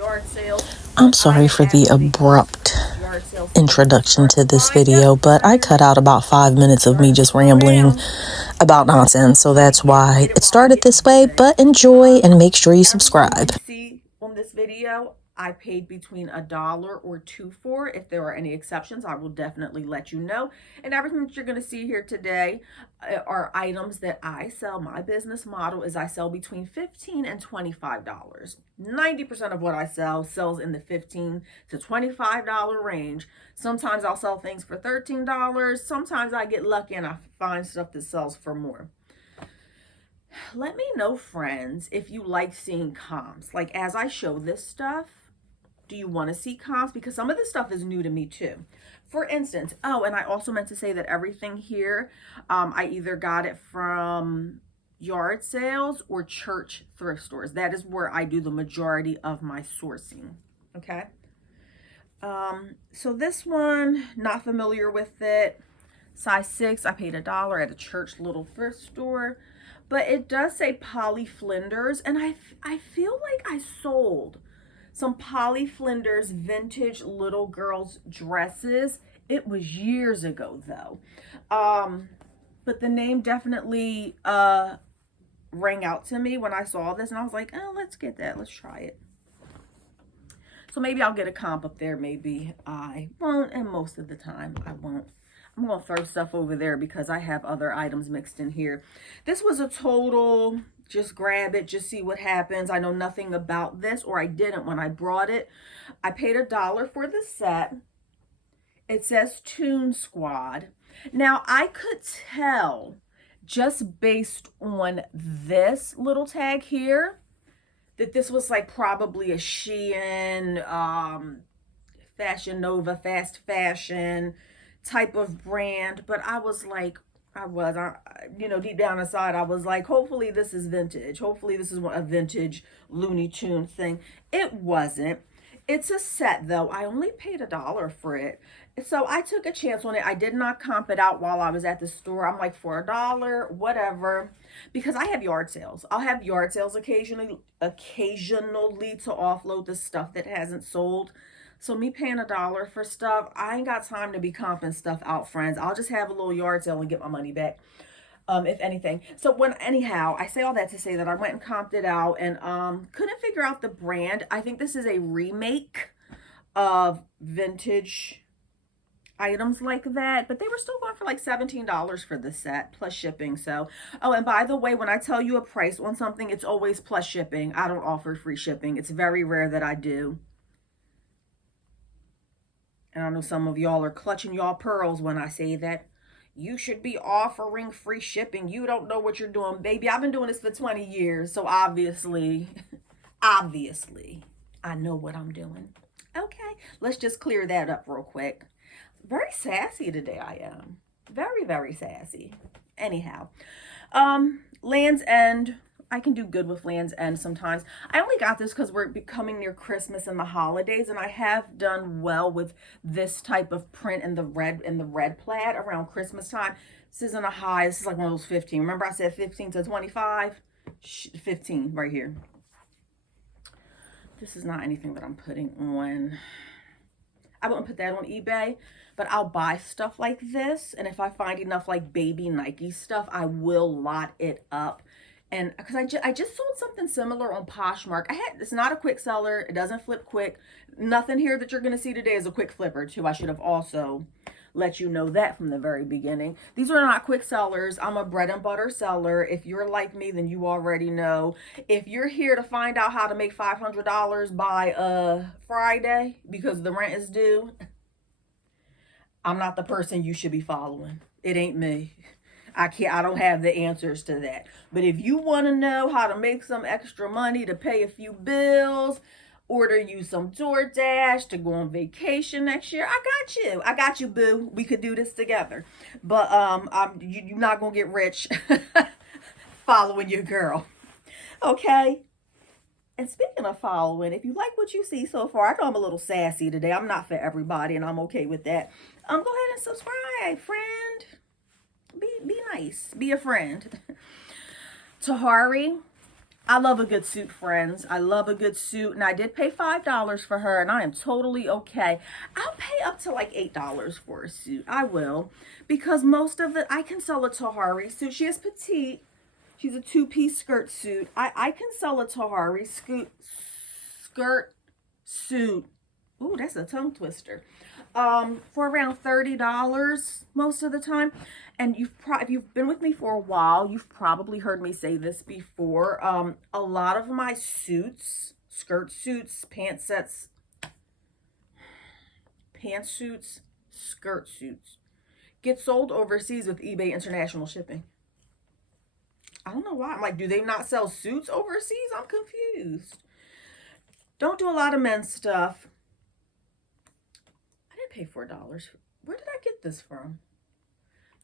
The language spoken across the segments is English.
yard sales. I'm sorry for the abrupt introduction to this video, but I cut out about 5 minutes of me just rambling about nonsense, so that's why it started this way. But enjoy and make sure you subscribe. See on this video, I paid between $1 or $2 for. If there are any exceptions, I will definitely let you know. And everything that you're going to see here today are items that I sell. My business model is I sell between $15 and $25. 90% of what I sell sells in the $15 to $25 range. Sometimes I'll sell things for $13. Sometimes I get lucky and I find stuff that sells for more. Let me know, friends, if you like seeing comps. Like, as I show this stuff, do you want to see comps? Because some of this stuff is new to me too. For instance, oh, and I also meant to say that everything here, I either got it from yard sales or church thrift stores. That is where I do the majority of my sourcing, okay? So this one, not familiar with it. Size 6, I paid $1 at a church little thrift store. But it does say Polly Flinders, and I feel like I sold some Polly Flinders vintage little girls dresses. It was years ago though. But the name definitely rang out to me when I saw this, and I was like, oh, let's get that. Let's try it. So maybe I'll get a comp up there. Maybe I won't, and most of the time I won't. I'm going to throw stuff over there because I have other items mixed in here. This was a total, just grab it, just see what happens. I know nothing about this, or I didn't when I brought it. I paid $1 for the set. It says Toon Squad. Now, I could tell just based on this little tag here that this was like probably a Shein, Fashion Nova, fast fashion type of brand. But I was like, deep down inside, I was like, hopefully this is vintage. Hopefully this is a vintage Looney Tune thing. It wasn't. It's a set though. I only paid $1 for it. So I took a chance on it. I did not comp it out while I was at the store. I'm like, for $1, whatever, because I have yard sales. I'll have yard sales occasionally to offload the stuff that hasn't sold. So me paying $1 for stuff, I ain't got time to be comping stuff out, friends. I'll just have a little yard sale and get my money back, if anything. So anyhow, I say all that to say that I went and comped it out and couldn't figure out the brand. I think this is a remake of vintage items like that, but they were still going for like $17 for the set plus shipping. So, oh, and by the way, when I tell you a price on something, it's always plus shipping. I don't offer free shipping. It's very rare that I do. And I know some of y'all are clutching y'all pearls when I say that. You should be offering free shipping. You don't know what you're doing. Baby, I've been doing this for 20 years. So obviously, I know what I'm doing. Okay, let's just clear that up real quick. Very sassy today I am. Very, very sassy. Anyhow, Land's End. I can do good with Land's End sometimes. I only got this because we're becoming near Christmas and the holidays, and I have done well with this type of print in the red plaid around Christmas time. This isn't a high. This is like one of those 15. Remember I said 15 to 25? 15 right here. This is not anything that I'm putting on. I wouldn't put that on eBay, but I'll buy stuff like this. And if I find enough like baby Nike stuff, I will lot it up. And because I just sold something similar on Poshmark. It's not a quick seller. It doesn't flip quick. Nothing here that you're going to see today is a quick flipper too. I should have also let you know that from the very beginning. These are not quick sellers. I'm a bread and butter seller. If you're like me, then you already know. If you're here to find out how to make $500 by Friday because the rent is due, I'm not the person you should be following. It ain't me. I don't have the answers to that. But if you want to know how to make some extra money to pay a few bills, order you some DoorDash to go on vacation next year, I got you, boo. We could do this together. But you're not going to get rich following your girl. Okay? And speaking of following, if you like what you see so far, I know I'm a little sassy today. I'm not for everybody, and I'm okay with that. Go ahead and subscribe, friend. Be nice. Be a friend. Tahari, I love a good suit, friends. I love a good suit. And I did pay $5 for her, and I am totally okay. I'll pay up to like $8 for a suit. I will. Because most of it, I can sell a Tahari suit. She is petite. She's a two-piece skirt suit. I can sell a Tahari skirt suit. Ooh, that's a tongue twister. For around $30 most of the time. And if you've been with me for a while, you've probably heard me say this before. A lot of my suits, skirt suits, pantsuits, skirt suits, get sold overseas with eBay international shipping. I don't know why. I'm like, do they not sell suits overseas? I'm confused. Don't do a lot of men's stuff. I didn't pay $4. Where did I get this from?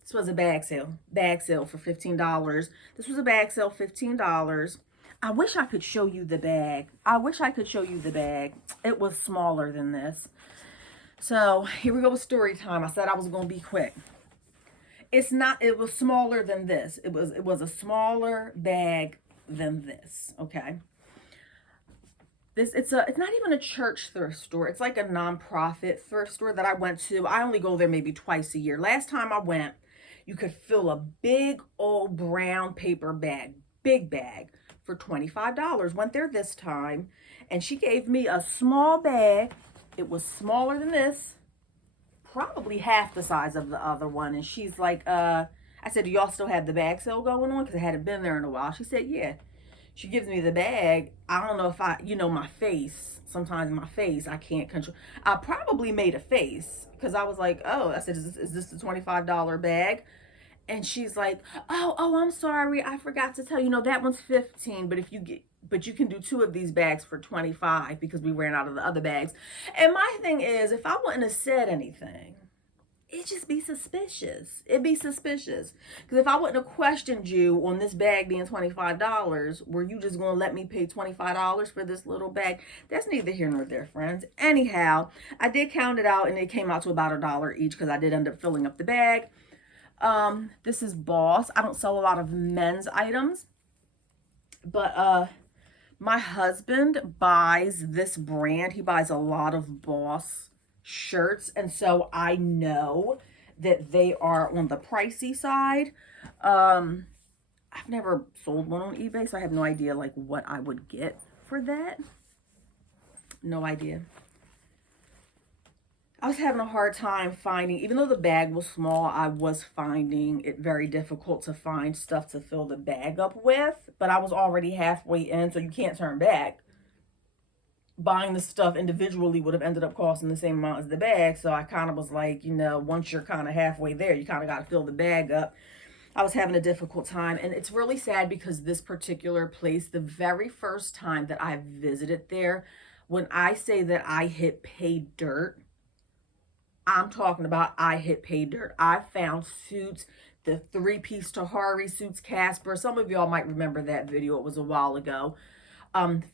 This was a bag sale. Bag sale for $15. This was a bag sale, $15. I wish I could show you the bag. I wish I could show you the bag. It was smaller than this. So here we go with story time. I said I was going to be quick. It's not, it was smaller than this. It was a smaller bag than this, okay? It's not even a church thrift store. It's like a nonprofit thrift store that I went to. I only go there maybe twice a year. Last time I went, you could fill a big old brown paper bag, big bag, for $25. Went there this time, and she gave me a small bag. It was smaller than this, probably half the size of the other one. And she's like, I said, do y'all still have the bag sale going on? Because I hadn't been there in a while. She said, yeah. She gives me the bag. I don't know if my face, sometimes my face, I can't control. I probably made a face because I was like, oh, I said, is this the $25 bag? And she's like, oh, I'm sorry. I forgot to tell you, that one's $15, but you can do 2 of these bags for $25 because we ran out of the other bags. And my thing is, if I wouldn't have said anything, it'd just be suspicious. It'd be suspicious. Because if I wouldn't have questioned you on this bag being $25, were you just going to let me pay $25 for this little bag? That's neither here nor there, friends. Anyhow, I did count it out, and it came out to about $1 each because I did end up filling up the bag. This is Boss. I don't sell a lot of men's items, but my husband buys this brand. He buys a lot of Boss shirts, and so I know that they are on the pricey side. I've never sold one on eBay, so I have no idea like what I would get for that. No idea. I was having a hard time finding, even though the bag was small, I was finding it very difficult to find stuff to fill the bag up with, but I was already halfway in, so you can't turn back. Buying the stuff individually would have ended up costing the same amount as the bag, so I kind of was like, once you're kind of halfway there, you kind of got to fill the bag up. I was having a difficult time, and it's really sad because this particular place, the very first time that I visited there, when I say that I hit pay dirt, I'm talking about I hit pay dirt. I found suits, the 3-piece Tahari suits, Casper. Some of y'all might remember that video. It was a while ago.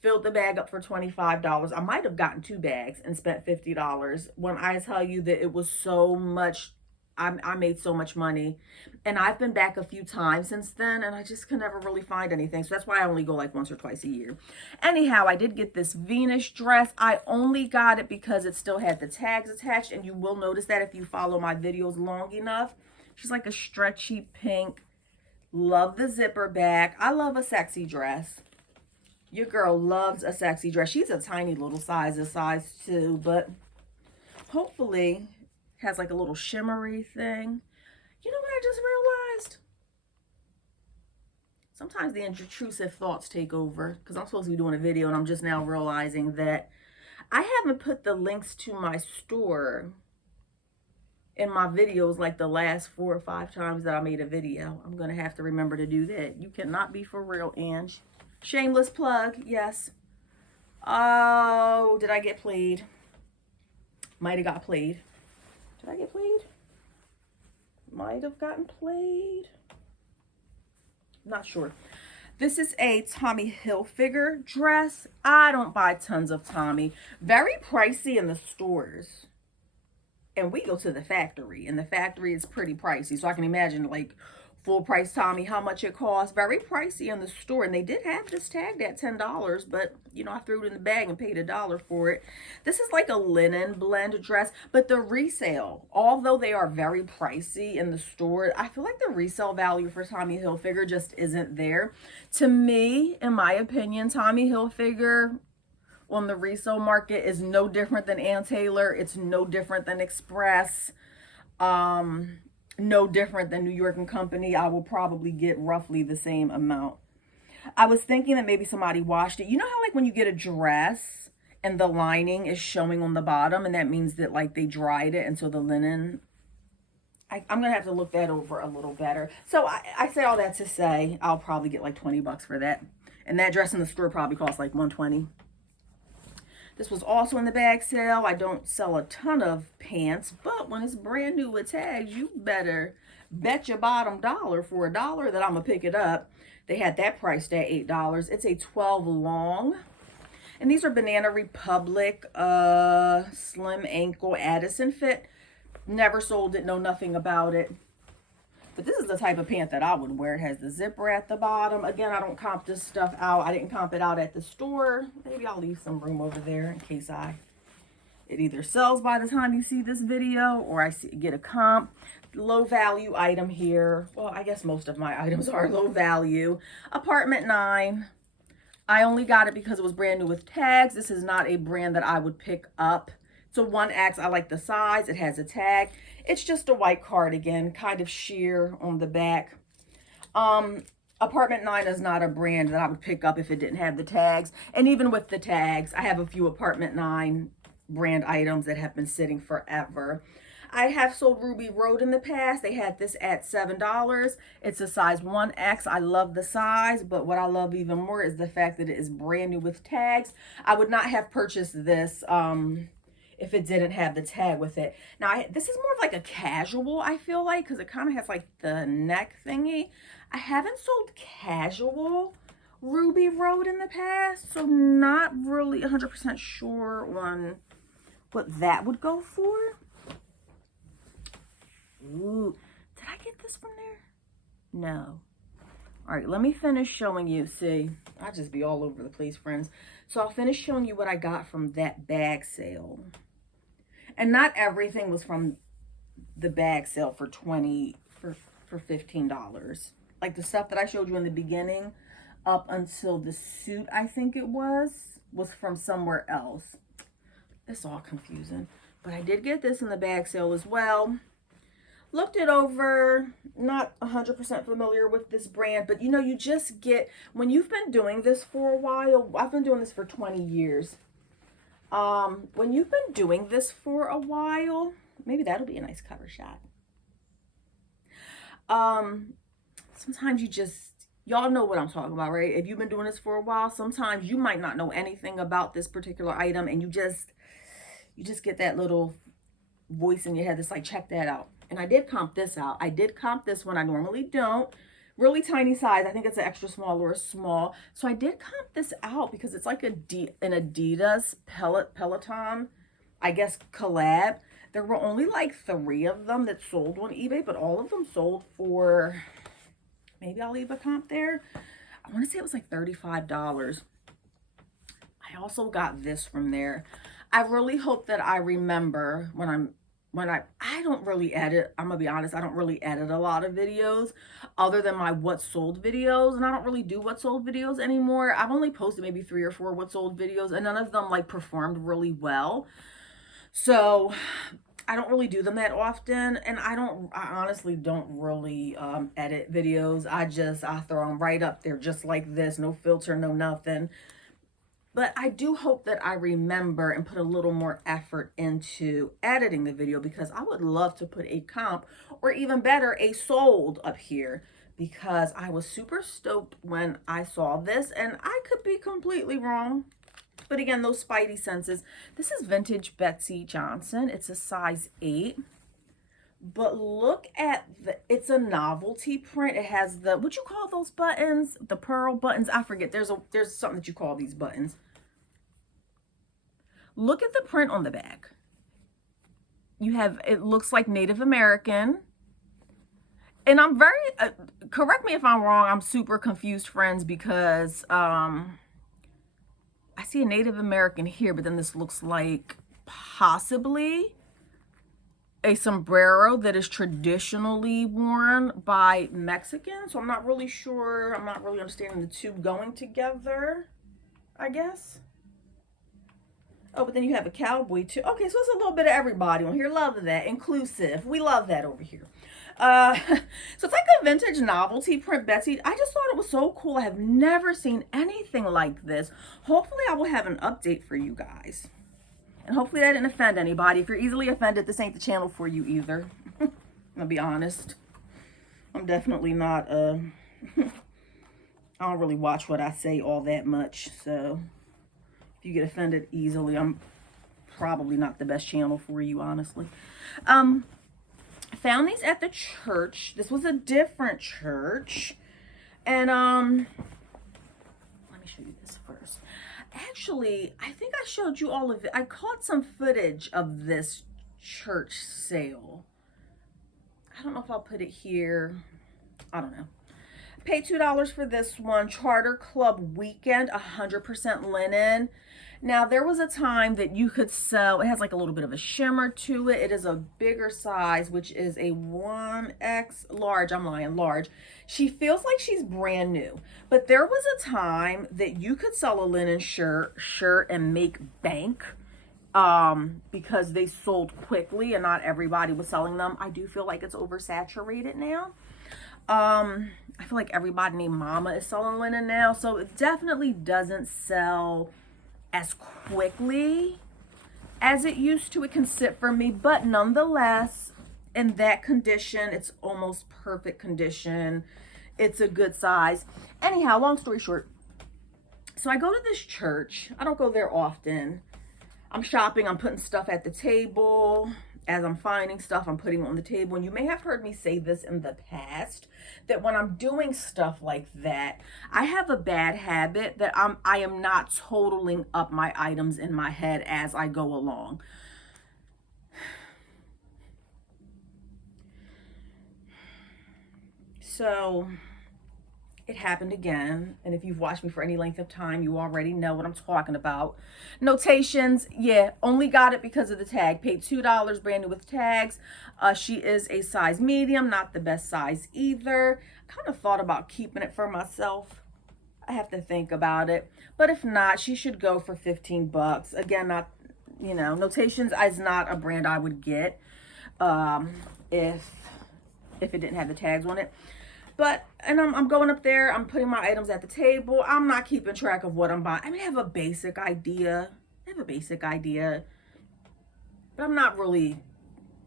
Filled the bag up for $25. I might have gotten 2 bags and spent $50. When I tell you that it was so much, I made so much money. And I've been back a few times since then, and I just can never really find anything. So that's why I only go like once or twice a year. Anyhow, I did get this Venus dress. I only got it because it still had the tags attached, and you will notice that if you follow my videos long enough. She's like a stretchy pink. Love the zipper back. I love a sexy dress. Your girl loves a sexy dress. She's a tiny little size 2, but hopefully has like a little shimmery thing. You know what I just realized? Sometimes the intrusive thoughts take over because I'm supposed to be doing a video, and I'm just now realizing that I haven't put the links to my store in my videos like the last 4 or 5 times that I made a video. I'm going to have to remember to do that. You cannot be for real, Ange. Shameless plug, yes. Oh, did I get played? Might have got played. Did I get played? Might have gotten played. Not sure. This is a Tommy Hilfiger dress. I don't buy tons of Tommy. Very pricey in the stores. And we go to the factory, and the factory is pretty pricey. So I can imagine like full price Tommy how much it costs. Very pricey in the store, and they did have this tagged at $10, but you know, I threw it in the bag and paid $1 for it. This is like a linen blend dress, but the resale, although they are very pricey in the store, I feel like the resale value for Tommy Hilfiger just isn't there. To me, in my opinion, Tommy Hilfiger on the resale market is no different than Ann Taylor. It's no different than Express. No different than New York and Company. I will probably get roughly the same amount. I was thinking that maybe somebody washed it. You know how like when you get a dress and the lining is showing on the bottom, and that means that like they dried it, and so the linen, I'm going to have to look that over a little better. So I say all that to say I'll probably get like 20 bucks for that. And that dress in the store probably costs like 120. This was also in the bag sale. I don't sell a ton of pants, but when it's brand new with tags, you better bet your bottom dollar for $1 that I'm going to pick it up. They had that priced at $8. It's a 12 long. And these are Banana Republic slim ankle Addison fit. Never sold it, know nothing about it. But this is the type of pant that I would wear. It has the zipper at the bottom. Again, I don't comp this stuff out. I didn't comp it out at the store. Maybe I'll leave some room over there in case it either sells by the time you see this video, or I get a comp. Low value item here. Well, I guess most of my items are low value. Apartment 9. I only got it because it was brand new with tags. This is not a brand that I would pick up. It's a 1X. I like the size. It has a tag. It's just a white cardigan, kind of sheer on the back. Apartment 9 is not a brand that I would pick up if it didn't have the tags. And even with the tags, I have a few Apartment 9 brand items that have been sitting forever. I have sold Ruby Road in the past. They had this at $7. It's a size 1X. I love the size, but what I love even more is the fact that it is brand new with tags. I would not have purchased this if it didn't have the tag with it. Now, this is more of like a casual, I feel like, because it kind of has like the neck thingy. I haven't sold casual Ruby Road in the past, so not really 100% sure on what that would go for. Ooh, did I get this from there? No. All right, let me finish showing you. See, I just be all over the place, friends. So I'll finish showing you what I got from that bag sale. And not everything was from the bag sale for $15. Like the stuff that I showed you in the beginning, up until the suit, I think it was from somewhere else. It's all confusing. But I did get this in the bag sale as well. Looked it over, not 100% familiar with this brand, but you know, you just get, when you've been doing this for a while, I've been doing this for 20 years. When you've been doing this for a while, maybe that'll be a nice cover shot. Sometimes you just, y'all know what I'm talking about, right? If you've been doing this for a while, sometimes you might not know anything about this particular item, and you just get that little voice in your head that's like, check that out. And I did comp this out. I did comp this one. I normally don't. Really tiny size. I think it's an extra small or a small. So I did comp this out because it's like an Adidas Peloton, I guess, collab. There were only like 3 of them that sold on eBay, but all of them sold for, maybe I'll leave a comp there. I want to say it was like $35. I also got this from there. I really hope that I remember I don't really edit. I'm gonna be honest, I don't really edit a lot of videos other than my what sold videos, and I don't really do what sold videos anymore. I've only posted maybe 3 or 4 what sold videos, and none of them like performed really well. So I don't really do them that often, and I honestly don't really edit videos. I throw them right up there just like this, no filter, no nothing. But I do hope that I remember and put a little more effort into editing the video, because I would love to put a comp, or even better, a sold up here, because I was super stoked when I saw this, and I could be completely wrong. But again, those spidey senses. This is vintage Betsy Johnson. It's a size 8. But look at it's a novelty print. It has the, what you call those buttons? The pearl buttons. I forget. There's something that you call these buttons. Look at the print on the back. You have, it looks like Native American. And I'm very, correct me if I'm wrong, I'm super confused, friends, because I see a Native American here, but then this looks like possibly a sombrero that is traditionally worn by Mexicans. So I'm not really sure. I'm not really understanding the two going together, I guess. Oh, but then you have a cowboy too. Okay, so it's a little bit of everybody on here. Love that. Inclusive. We love that over here. So it's like a vintage novelty print, Betsy. I just thought it was so cool. I have never seen anything like this. Hopefully I will have an update for you guys. And hopefully that didn't offend anybody. If you're easily offended, this ain't the channel for you either. I'm gonna be honest. I'm definitely not, I don't really watch what I say all that much. So if you get offended easily, I'm probably not the best channel for you, honestly. I found these at the church. This was a different church. And, let me show you this first. Actually, I think I showed you all of it. I caught some footage of this church sale. I don't know if I'll put it here. I don't know. Paid $2 for this one. Charter Club Weekend, 100% linen. Now, there was a time that you could sell, it has like a little bit of a shimmer to it. It is a bigger size, which is a 1X large. I'm lying, large. She feels like she's brand new. But there was a time that you could sell a linen shirt and make bank because they sold quickly and not everybody was selling them. I do feel like it's oversaturated now. I feel like everybody named Mama is selling linen now. So it definitely doesn't sell as quickly as it used to. It can sit for me, but nonetheless, in that condition, it's almost perfect condition. It's a good size. Anyhow, long story short, so I go to this church. I don't go there often. I'm shopping, I'm putting stuff at the table. As I'm finding stuff, I'm putting on the table. And you may have heard me say this in the past, that when I'm doing stuff like that, I have a bad habit that I am not totaling up my items in my head as I go along. So it happened again, and if you've watched me for any length of time, you already know what I'm talking about. Notations, yeah, only got it because of the tag. Paid $2, brand new with tags. She is a size medium, not the best size either. Kind of thought about keeping it for myself. I have to think about it, but if not, she should go for 15 bucks. Again, not, you know, Notations is not a brand I would get if it didn't have the tags on it. But, and I'm going up there, I'm putting my items at the table. I'm not keeping track of what I'm buying. I mean, I have a basic idea. But I'm not really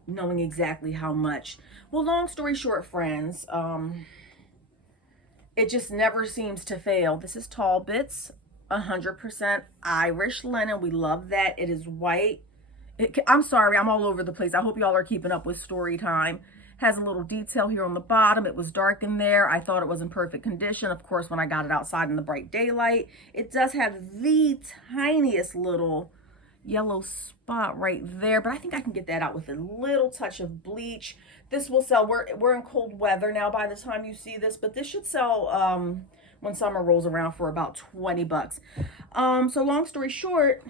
knowing exactly how much. Well, long story short, friends, it just never seems to fail. This is Talbot's, 100% Irish linen. We love that. It is white. I'm sorry, I'm all over the place. I hope y'all are keeping up with story time. Has a little detail here on the bottom. It was dark in there. I thought it was in perfect condition. Of course, when I got it outside in the bright daylight, it does have the tiniest little yellow spot right there, but I think I can get that out with a little touch of bleach. This will sell. We're in cold weather now by the time you see this, but this should sell when summer rolls around for about 20 bucks. So long story short,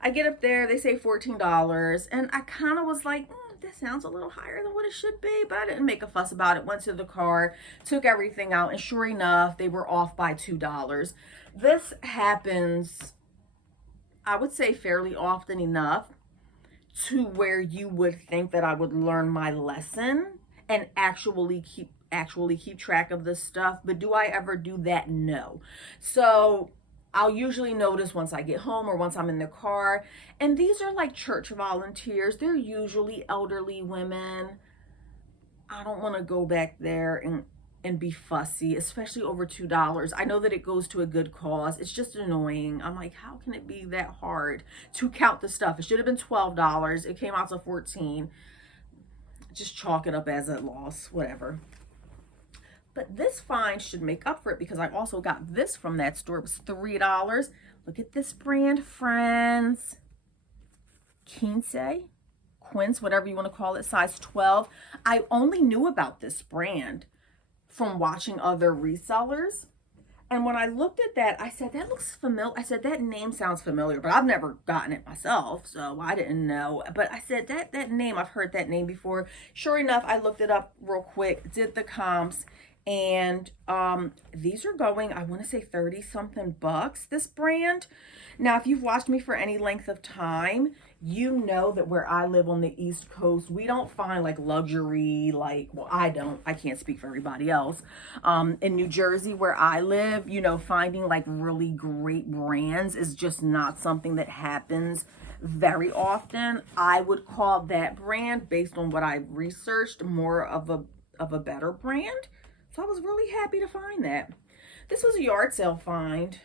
I get up there, they say $14, and I kind of was like, that sounds a little higher than what it should be, but I didn't make a fuss about it. Went to the car, took everything out, and sure enough, they were off by $2. This happens, I would say, fairly often enough to where you would think that I would learn my lesson and actually keep track of this stuff. But do I ever do that? No. So I'll usually notice once I get home or once I'm in the car. And these are like church volunteers. They're usually elderly women. I don't want to go back there and be fussy, especially over $2. I know that it goes to a good cause. It's just annoying. I'm like, how can it be that hard to count the stuff? It should have been $12. It came out to $14. Just chalk it up as a loss, whatever. But this find should make up for it because I also got this from that store. It was $3. Look at this brand, friends. Quince quince, whatever you want to call it, size 12. I only knew about this brand from watching other resellers. And when I looked at that, I said, that looks familiar. I said, that name sounds familiar, but I've never gotten it myself, so I didn't know. But I said, that name, I've heard that name before. Sure enough, I looked it up real quick, did the comps, and these are going, I want to say 30 something bucks, this brand. Now, if you've watched me for any length of time, you know that where I live on the East Coast, we don't find like luxury, like, well, I can't speak for everybody else. In New Jersey, where I live, you know, finding like really great brands is just not something that happens very often. I would call that brand, based on what I researched, more of a better brand. So I was really happy to find that. This was a yard sale find.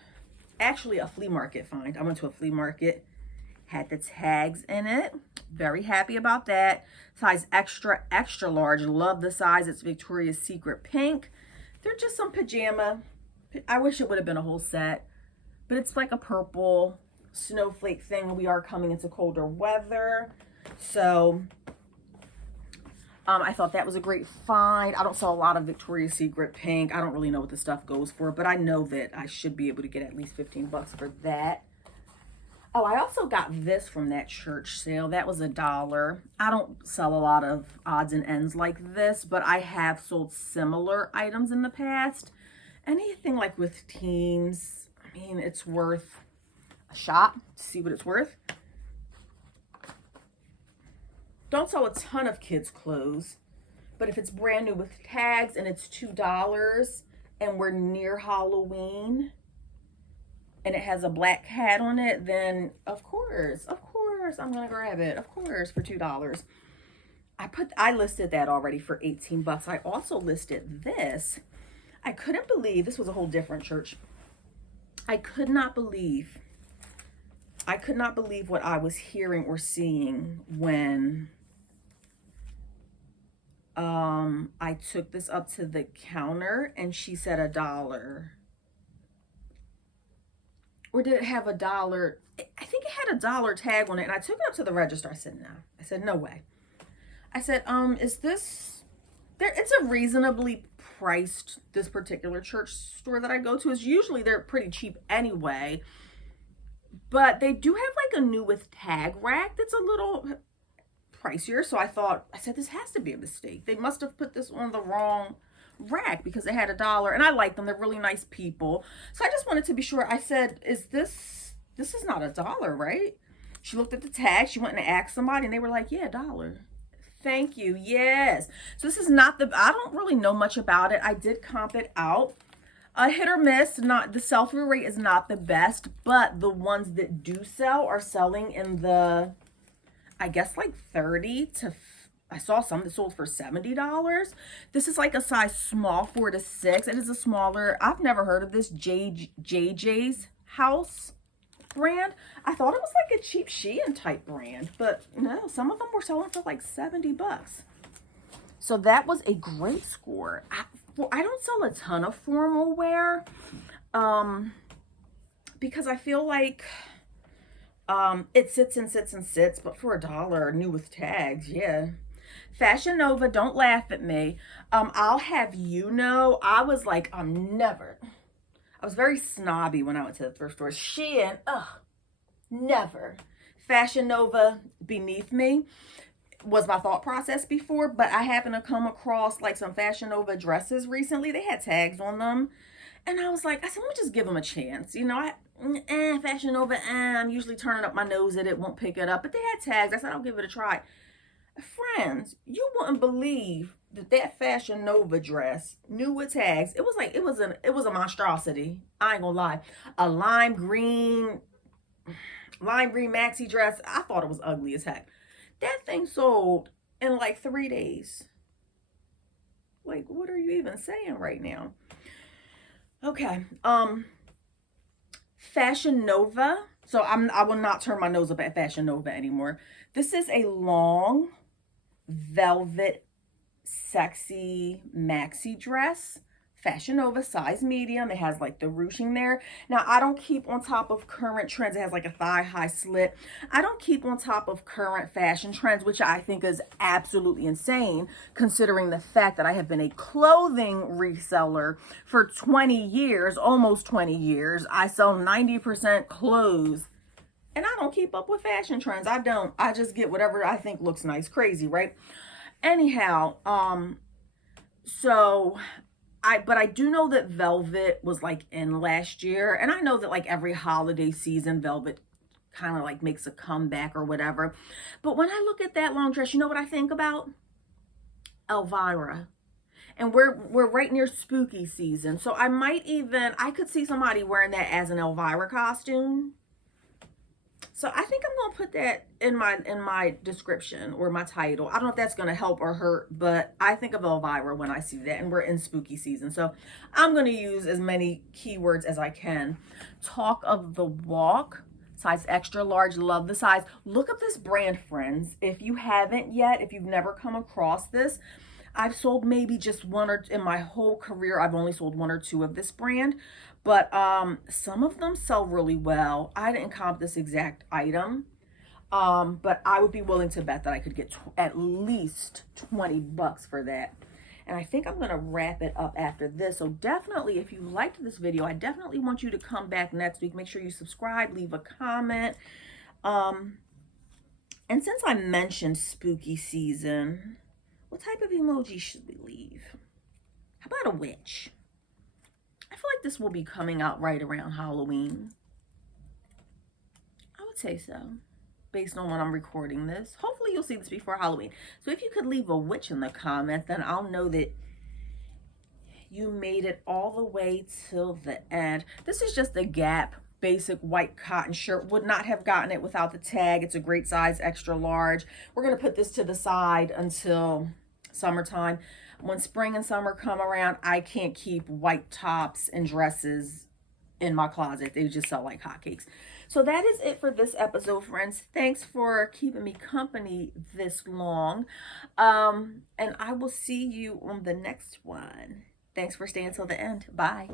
Actually, a flea market find. I went to a flea market, had the tags in it. Very happy about that. Size extra, extra large. Love the size. It's Victoria's Secret pink. They're just some pajama. I wish it would have been a whole set, but it's like a purple snowflake thing. We are coming into colder weather, so I thought that was a great find. I don't sell a lot of Victoria's Secret pink. I don't really know what the stuff goes for, but I know that I should be able to get at least 15 bucks for that. Oh, I also got this from that church sale. That was $1. I don't sell a lot of odds and ends like this, but I have sold similar items in the past. Anything like with teens, I mean, it's worth a shot to see what it's worth. Don't sell a ton of kids' clothes, but if it's brand new with tags and it's $2 and we're near Halloween and it has a black hat on it, then of course, I'm gonna grab it. Of course, for $2. I listed that already for 18 bucks. I also listed this. I couldn't believe, this was a whole different church. I could not believe what I was hearing or seeing when I took this up to the counter and she said $1. Or did it have $1? I think it had $1 tag on it, and I took it up to the register. I said, no. I said, no way. I said, is this there? It's a reasonably priced, this particular church store that I go to is usually, they're pretty cheap anyway. But they do have like a new with tag rack that's a little pricier. So I said, this has to be a mistake. They must have put this on the wrong rack because they had $1, and I like them. They're really nice people. So I just wanted to be sure. I said, this is not $1, right? She looked at the tag. She went and asked somebody, and they were like, yeah, $1. Thank you. Yes. So this is not I don't really know much about it. I did comp it out. A hit or miss. Not the sell-through rate is not the best, but the ones that do sell are selling in the, I guess, like 30 to, I saw some that sold for $70. This is like a size small, 4 to 6. It is a smaller, I've never heard of this JJ's House brand. I thought it was like a cheap Shein type brand, but no, some of them were selling for like 70 bucks. So that was a great score. I don't sell a ton of formal wear because I feel like it sits and sits and sits, but for $1 new with tags, yeah. Fashion Nova, don't laugh at me. I'll have you know, I was like, I was very snobby when I went to the thrift store. Shein, never. Fashion Nova, beneath me, was my thought process before, but I happened to come across like some Fashion Nova dresses recently. They had tags on them, and I was like, I said, let me just give them a chance. You know, Fashion Nova, I'm usually turning up my nose at it, won't pick it up, but they had tags. I said, I'll give it a try. Friends, you wouldn't believe that Fashion Nova dress, new with tags, it was a monstrosity. I ain't gonna lie. A lime green maxi dress. I thought it was ugly as heck. That thing sold in like 3 days. Like, what are you even saying right now? Okay. Fashion Nova. So I will not turn my nose up at Fashion Nova anymore. This is a long velvet sexy maxi dress Fashion Nova size medium. It has like the ruching there. Now, I don't keep on top of current trends. It has like a thigh high slit. I don't keep on top of current fashion trends, which I think is absolutely insane considering the fact that I have been a clothing reseller for 20 years, almost 20 years. I sell 90% clothes. And I don't keep up with fashion trends. I don't. I just get whatever I think looks nice. Crazy, right? Anyhow, but I do know that velvet was like in last year, and I know that like every holiday season velvet kind of like makes a comeback or whatever. But when I look at that long dress, you know what I think about? Elvira. And we're right near spooky season. So I could see somebody wearing that as an Elvira costume. So I think I'm going to put that in my description or my title. I don't know if that's going to help or hurt, but I think of Elvira when I see that, and we're in spooky season. So I'm going to use as many keywords as I can. Talk of the walk, size extra large, love the size. Look up this brand, friends. If you haven't yet, if you've never come across this, I've sold maybe just one or in my whole career, I've only sold one or two of this brand, but some of them sell really well. I didn't comp this exact item, but I would be willing to bet that I could get at least 20 bucks for that. And I think I'm going to wrap it up after this. So definitely, if you liked this video, I definitely want you to come back next week. Make sure you subscribe, leave a comment. And since I mentioned spooky season, what type of emoji should we leave? How about a witch? I feel like this will be coming out right around Halloween. I would say so, based on when I'm recording this. Hopefully you'll see this before Halloween. So if you could leave a witch in the comments, then I'll know that you made it all the way till the end. This is just a Gap basic white cotton shirt. Would not have gotten it without the tag. It's a great size, extra large. We're going to put this to the side until summertime. When spring and summer come around, I can't keep white tops and dresses in my closet. They just sell like hotcakes. So that is it for this episode, friends. Thanks for keeping me company this long. And I will see you on the next one. Thanks for staying till the end. Bye.